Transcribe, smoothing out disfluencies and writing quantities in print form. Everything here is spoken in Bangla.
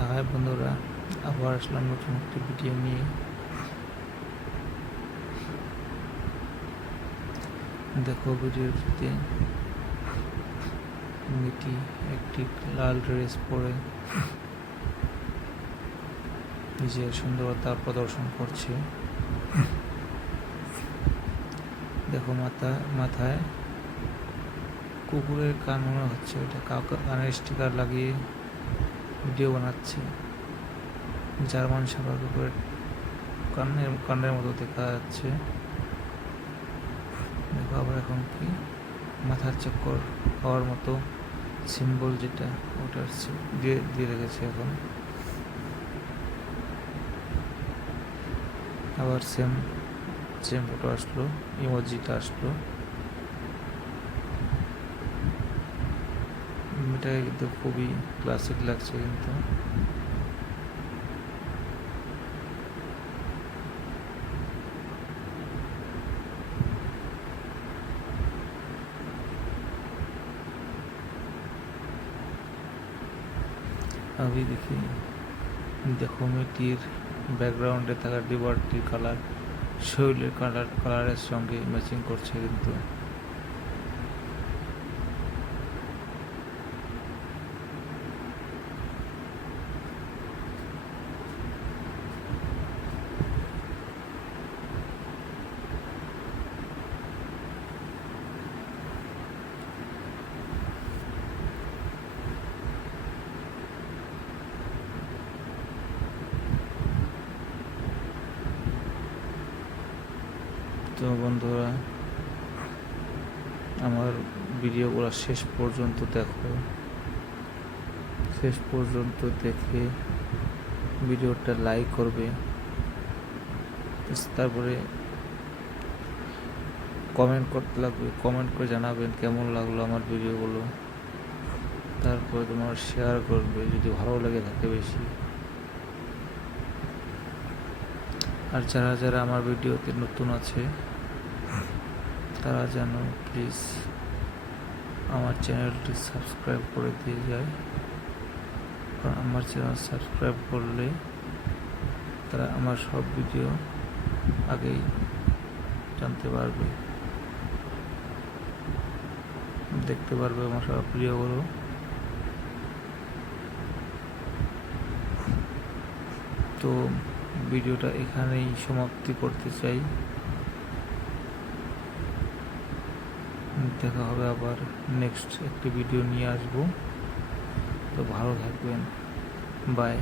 হাই বন্ধুরা, আবার আসলাম নতুন একটি ভিডিও নিয়ে। দেখো ভিডিওটিতে মেয়েটি একটি লাল ড্রেস পরে নিজের সুন্দরতা প্রদর্শন করছে। দেখো মাথায় কুকুরের কান মনে হচ্ছে, ওটা কানের স্টিকার লাগিয়ে ভিডিও বানাচ্ছে। জার্মান শাপার কুকুরের কানের মতো দেখা যাচ্ছে। দেখো আবার এখন কি মাথার চক্কর হওয়ার মতো সিম্বল যেটা ওটা দিয়ে রেখেছে। এখন আবার সেম ফটো আসলো, ইমোজিটা আসলো। এটা কিন্তু খুবই ক্লাসিক লাগছে। কিন্তু আমি দেখো মেয়েটির ব্যাকগ্রাউন্ডে থাকা ডিবারটির কালার শরীরের কালারের সঙ্গে ম্যাচিং করছে। কিন্তু তো বন্ধুরা, আমার ভিডিওগুলো শেষ পর্যন্ত দেখো। শেষ পর্যন্ত দেখে ভিডিওটা লাইক করবে, তারপরে কমেন্ট করতে লাগবে। কমেন্ট করে জানাবেন কেমন লাগলো আমার ভিডিওগুলো। তারপরে তোমার শেয়ার করবে যদি ভালো লেগে থাকে বেশি। আর যারা আমার ভিডিওতে নতুন আছে তারা যেন প্লিজ আমার চ্যানেলটি সাবস্ক্রাইব করে দিয়ে যায়। কারণ আমার চ্যানেল সাবস্ক্রাইব করলে তারা আমার সব ভিডিও আগেই জানতে পারবে, দেখতে পারবে আমার সব ভিডিওগুলো। তো ভিডিওটা এখানেই সমাপ্তি করতে চাই। দেখা হবে আবার নেক্সট একটি ভিডিও নিয়ে আসবো। তো ভালো থাকবেন, বাই।